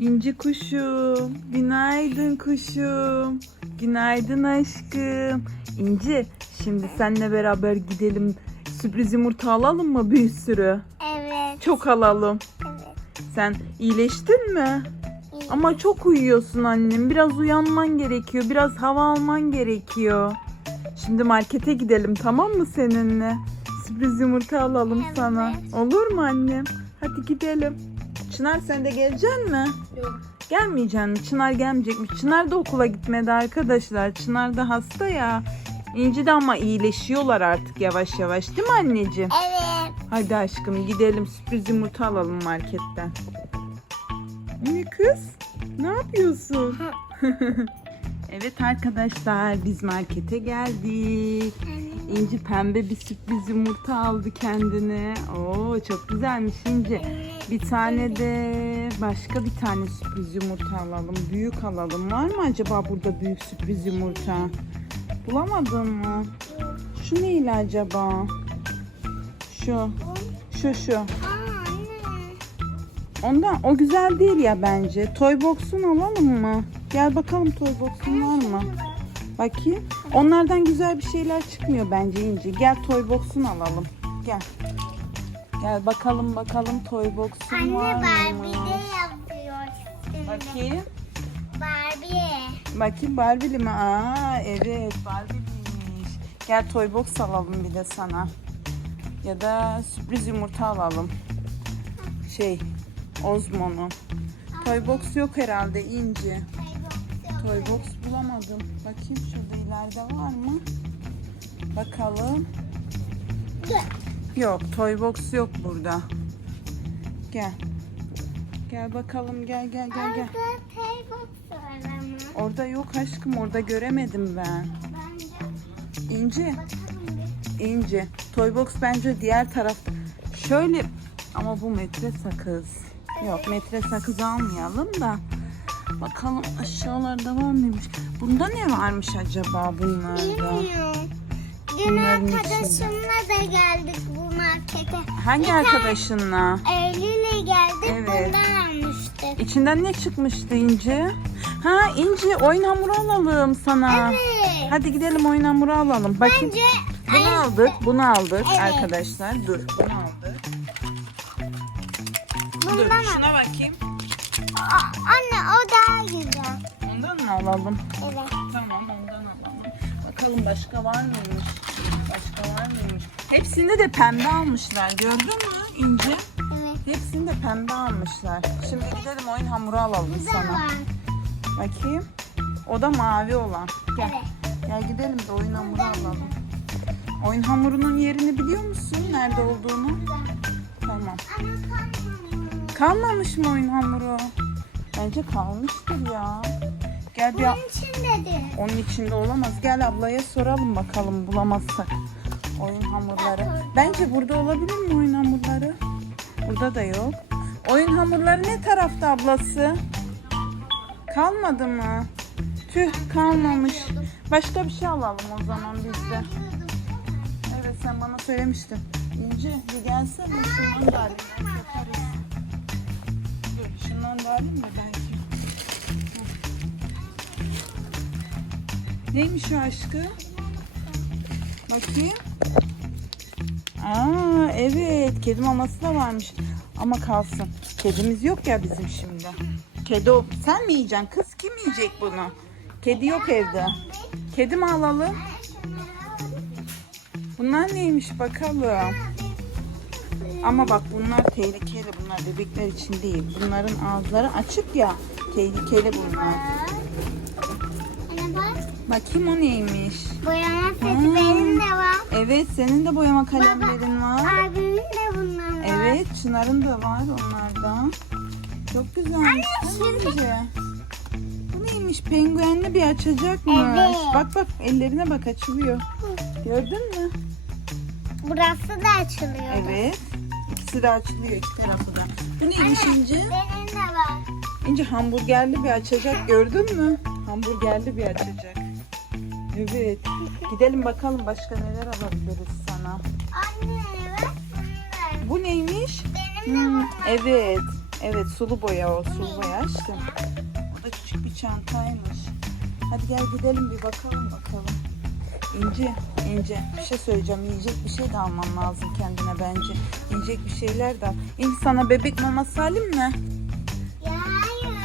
İnci kuşum, günaydın kuşum. Günaydın aşkım. İnci, şimdi seninle beraber gidelim. Sürpriz yumurta alalım mı bir sürü? Evet. Çok alalım. Evet. Sen iyileştin mi? İyi. Ama çok uyuyorsun annem. Biraz uyanman gerekiyor. Biraz hava alman gerekiyor. Şimdi markete gidelim tamam mı seninle? Sürpriz yumurta alalım Evet. sana. Olur mu annem? Hadi gidelim. Çınar sen de geleceksin mi? Yok. Gelmeyeceksin mi? Çınar gelmeyecekmiş. Çınar da okula gitmedi arkadaşlar. Çınar da hasta ya. İnci de ama iyileşiyorlar artık yavaş yavaş değil mi anneciğim? Evet. Hadi aşkım gidelim sürpriz yumurta alalım marketten. Ne kız? Ne yapıyorsun? evet arkadaşlar biz markete geldik. İnci pembe bir sürpriz yumurta aldı kendine. Oo çok güzelmiş İnci. Bir tane de başka bir tane sürpriz yumurta alalım. Büyük alalım. Var mı acaba burada büyük sürpriz yumurta? Bulamadın mı? Şu neyle acaba? Şu. Şu şu. Ondan o güzel değil ya bence. Toy box'un alalım mı? Gel bakalım toy box'un var mı? Bakayım. Onlardan güzel bir şeyler çıkmıyor bence İnci. Gel toy box'un alalım. Gel. Gel bakalım bakalım toy box'un Anne var mı? Barbie de yapıyor. Bakayım. Barbie. Bakayım Barbie'li mi? Aa evet Barbie'liymiş. Gel toy box alalım bir de sana. Ya da sürpriz yumurta alalım. Şey Ozmo'nun. Toy box yok herhalde İnci. Toy box bulamadım. Bakayım şurada ileride var mı? Bakalım. Yok toy box yok burada. Gel. Gel bakalım gel gel gel gel. Orada teybox var ama. Orada yok aşkım orada göremedim ben. Bence İnci. İnci. Toybox bence diğer tarafta. Şöyle ama bu metre sakız. Yok metre sakız almayalım da. Bakalım aşağılarda var mıymış? Bunda ne varmış acaba bunlarda? Bilmiyorum. Dün Bunların arkadaşımla da geldik bu markete. Hangi arkadaşınla? Eylül'e geldik Evet. bundan almıştık. İçinden ne çıkmıştı İnci? Ha İnci oyun hamuru alalım sana. Evet. Hadi gidelim oyun hamuru alalım. Bakayım. Bence Bunu aldık, bunu aldık Evet. arkadaşlar. Dur, bunu aldık. Dur, bundan al. şuna bakayım. Aa, Anne o daha güzel. Ondan mı alalım? Evet. Tamam, ondan alalım. Bakalım başka var mıymış? Hepsinde de pembe almışlar. Gördün mü İnci? Evet. Hepsinde pembe almışlar. Şimdi gidelim oyun hamuru alalım Güzel sana. var. Bakayım. O da mavi olan. Gel. Evet. Gel gidelim de oyun hamuru alalım. Oyun hamurunun yerini biliyor musun? Nerede olduğunu? Tamam. Ama kalmamış. Kalmamış mı oyun hamuru? Bence kalmıştır ya. Gel bir Bunun içindedir. onun içinde olamaz. Gel ablaya soralım bakalım bulamazsak. Oyun hamurları. Bence burada olabilir mi oyun hamurları? Burada da yok. Oyun hamurları ne tarafta ablası? Kalmadı mı? Tüh kalmamış. Başka bir şey alalım o zaman biz de. Evet sen bana söylemiştin. İnci bir gelsene şundan da alayım. Yaparız. Dur şundan da alayım mı belki? Neymiş o aşkı? Bakayım. Aa evet kedi maması da varmış. Ama kalsın. Kedimiz yok ya bizim şimdi. Kedi. Sen mi yiyeceksin kız? Kim yiyecek bunu? Kedi yok evde. Kedi mi alalım? Bunlar neymiş bakalım. Ama bak bunlar tehlikeli. Bunlar bebekler için değil. Bunların ağızları açık ya. Tehlikeli bunlar. Anne bak. Bakayım o neymiş. Boyama seti Hmm. benim de var. Evet senin de boyama kalemlerin var. Abimin de bunlar var. Evet Çınar'ın da var onlardan. Çok güzelmiş. Anne, şimdi-? Bu neymiş? Penguenli bir açacakmış. Evet. Bak bak ellerine bak açılıyor. Gördün mü? Burası da açılıyor. Evet. İkisi de açılıyor iki tarafı da. Bu neymiş İnce? Benim de var. İnce hamburgerli bir açacak gördün mü? Hamburgerli bir açacak. Evet. Gidelim bakalım başka neler alabiliriz sana. Anne bak. Bu neymiş? Benim de Hmm, var. evet. Evet sulu boya o sulu boya aşkım. Bu da küçük bir çantaymış. Hadi gel gidelim bir bakalım bakalım. İnci, İnci bir şey söyleyeceğim. Yiyecek bir şey de alman lazım kendine bence. Yiyecek bir şeyler de al. İnci sana bebek maması alayım mı? Ya hayır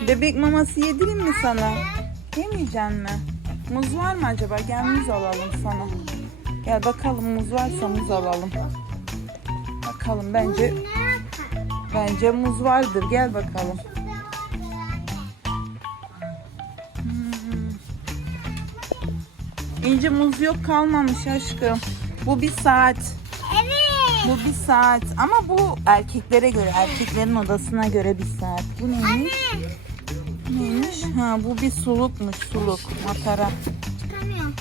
ben. Bebek maması yedireyim mi sana? Yemeyecek mi? Muz var mı acaba? Gel muz alalım sana. Gel bakalım muz varsa muz alalım. Bakalım bence bence muz vardır. Gel bakalım. Hmm. İnce muz yok kalmamış aşkım. Bu bir saat. Evet. Bu bir saat. Ama bu erkeklere göre, erkeklerin odasına göre bir saat. Bu neymiş? Neymiş? Ha bu bir sulukmuş suluk. Matara. Çıkamıyorum.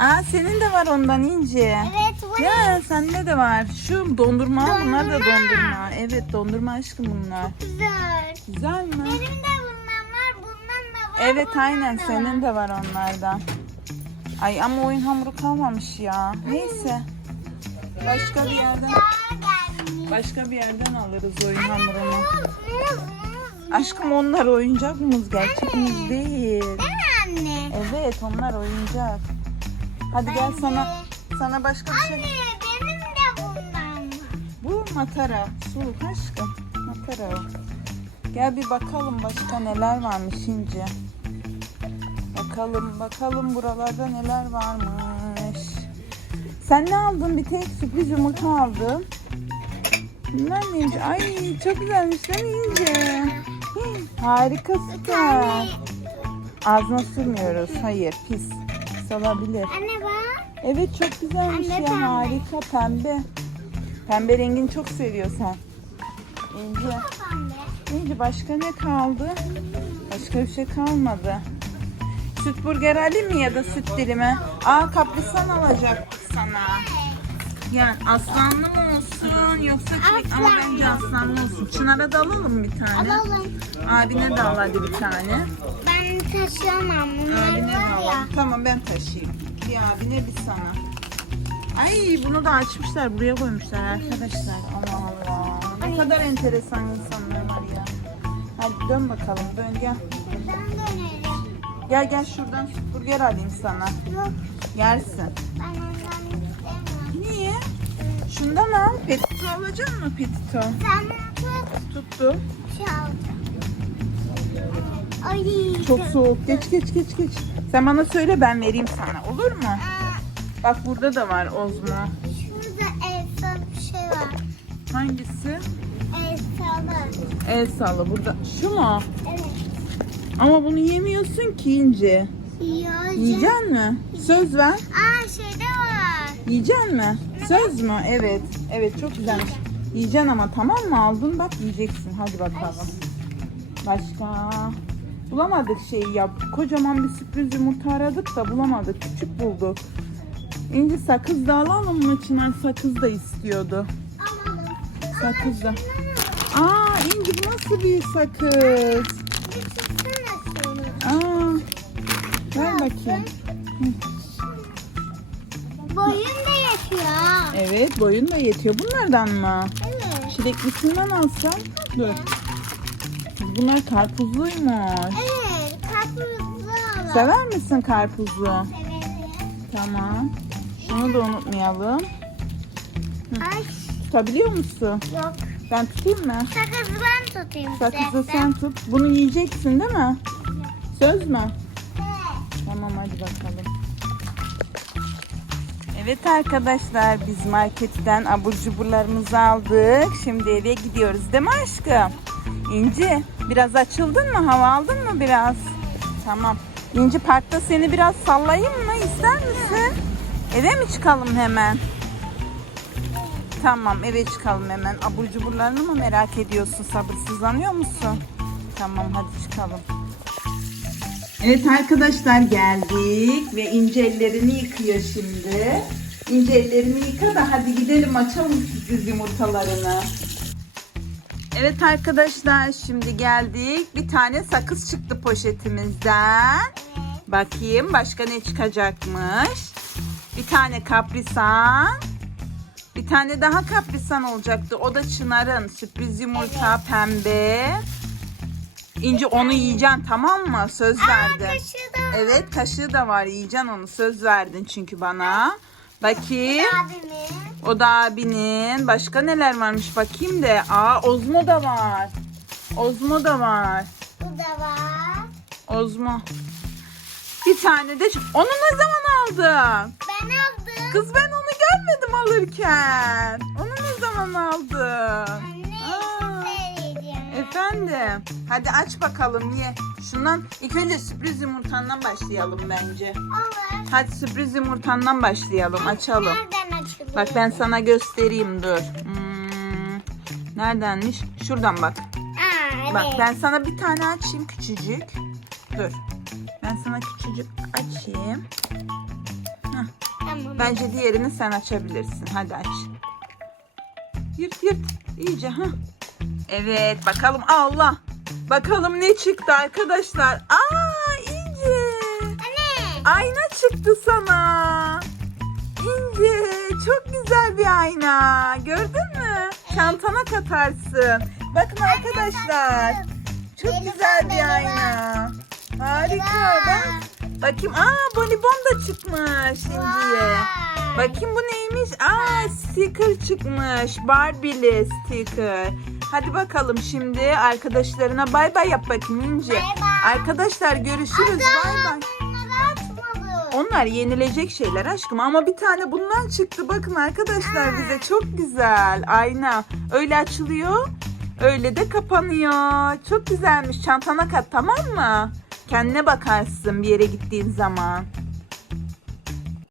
Aa senin de var ondan ince. Evet ne? Ya sende de var. Şu dondurma, bunlar da Dondurma. dondurma. Evet dondurma aşkım bunlar. Güzel. Güzel mi? Benim de bundan var, bundan da var. Evet aynen da senin var. de var onlardan. Ay ama oyun hamuru kalmamış ya. Neyse. Başka bir yerden başka bir yerden alırız oyun hamurunu. Aşkım onlar oyuncak muz gerçek muz değil. Değil mi anne? Evet onlar oyuncak. Hadi gel sana sana başka bir şey. Anne benim de bundan var. Bu matara. Suluk aşkım. Matara o. Gel bir bakalım başka neler varmış ince. Bakalım bakalım buralarda neler varmış. Sen ne aldın? Bir tek sürpriz yumurta aldım. Bunlar neymiş? Ay çok güzelmiş mi ince? Hii, Harika süper. Anne, Ağzına sürmüyoruz. Hayır pis. Olabilir. anne bak. Evet çok güzelmiş Pembe, ya pembe. harika pembe. Pembe rengini çok seviyorsan. İnci. Pembe. İnci başka ne kaldı? Başka bir şey kalmadı. Süt burger alayım mı ya da süt dilimi? Aa kaprisan alacaktık sana. Yani aslanlı mı olsun yoksa çilek ama Aslanlı. bence aslanlı olsun. Çınar'a da alalım bir tane. Alalım. Abine de al hadi bir tane. Ben taşıyamam. Bunlar Abine de var ya. alalım. Tamam ben taşıyayım. Bir abine bir sana. Ay bunu da açmışlar buraya koymuşlar arkadaşlar. Allah Allah. Ne kadar enteresan insanlar var ya. Hadi dön bakalım dön gel. Ben dönerim. Gel gel şuradan burger alayım sana. Yok Yersin. ben ondan? Şundan al. Petito alacak mı petito? Sen tut Tuttu. çal. Ay. Çok soğuk. Geç geç geç geç. Sen bana söyle ben vereyim sana. Olur mu? Aa, Bak burada da var Ozmo. Şurada Elsa bir şey var. Hangisi? Elsa'lı. El salla burada. Şu mu? Evet. Ama bunu yemiyorsun ki ince. Yiyeceğim. Yiyecek mi? Söz ver. Aa şeyde. Yiyecek mi? Söz mü? Evet. Evet çok güzelmiş. Yiyeceksin ama tamam mı? Aldın bak yiyeceksin. Hadi bakalım. Başka? Bulamadık şeyi yap. Kocaman bir sürpriz yumurta aradık da bulamadık. Küçük bulduk. İnci sakız da alalım mı? Çınar sakız da istiyordu. Alalım. Sakız da. Aa İnci bu nasıl bir sakız? Şunu. Aa, ver bakayım. Evet boyun da yetiyor. Bunlardan mı? Evet. Çileklisinden alsam. Dur. Bunlar karpuzluymuş. Evet. Karpuzlu alalım. Sever misin karpuzu? Severim. Tamam. Şunu da unutmayalım. Ay Tutabiliyor musun? yok. Ben tutayım mı? Sakızı ben tutayım. Sakızı sen tut. Bunu yiyeceksin değil mi? Söz mü? Evet. Tamam hadi bakalım. Evet arkadaşlar biz marketten abur cuburlarımızı aldık. Şimdi eve gidiyoruz değil mi aşkım? İnci biraz açıldın mı? Hava aldın mı biraz? Tamam. İnci parkta seni biraz sallayayım mı? İster misin? Eve mi çıkalım hemen? Tamam eve çıkalım hemen. Abur cuburlarını mı merak ediyorsun? Sabırsızlanıyor musun? Tamam hadi çıkalım. Evet arkadaşlar geldik ve ince ellerini yıkıyor şimdi. İnce ellerini yıka da hadi gidelim açalım sürpriz yumurtalarını. Evet arkadaşlar şimdi geldik. Bir tane sakız çıktı poşetimizden. Bakayım başka ne çıkacakmış. Bir tane kaprisan. Bir Bir tane daha kaprisan olacaktı. O da Çınar'ın. Sürpriz yumurta pembe. İnci onu yiyeceksin tamam mı? Söz verdin. Kaşı da. Evet kaşığı da var yiyeceksin onu. Söz verdin çünkü bana. Bakayım. Abimin. O da abinin. Başka neler varmış bakayım de. Aa Ozmo da var. Ozmo da var. Bu da var. Ozmo. Bir tane de onu ne zaman aldın? Ben aldım. Kız ben onu görmedim alırken. Onu ne zaman aldın? Aa, söyleyeceğim. Efendim. Hadi aç bakalım ye. Şundan ilk önce sürpriz yumurtandan başlayalım bence. Olur. Hadi sürpriz yumurtandan başlayalım. Açalım. Nereden açılıyor? Bak ben sana göstereyim dur. Hmm, neredenmiş? Şuradan bak. Aa, Bak evet. ben sana bir tane açayım küçücük. Dur. Ben sana küçücük açayım. Tamam. Bence diğerini sen açabilirsin. Hadi aç. Yırt yırt. İyice ha. Evet bakalım Allah. Bakalım ne çıktı arkadaşlar. Aa İnci. Anne. Ayna çıktı sana. İnci çok güzel bir ayna. Gördün mü? Çantana katarsın. Bakın arkadaşlar. Çok güzel bir ayna. Harika. Bak. Bakayım. Aa bonibon da çıkmış İnci'ye. Bakayım bu neymiş? Aa sticker çıkmış. Barbie'li sticker. Hadi bakalım şimdi arkadaşlarına bay bay yap bakayım İnci. Bay bay. Arkadaşlar görüşürüz. Bay bay. Onlar yenilecek şeyler aşkım ama bir tane bundan çıktı. Bakın arkadaşlar bize çok güzel. Ayna. Öyle açılıyor. Öyle de kapanıyor. Çok güzelmiş. Çantana kat tamam mı? Kendine bakarsın bir yere gittiğin zaman.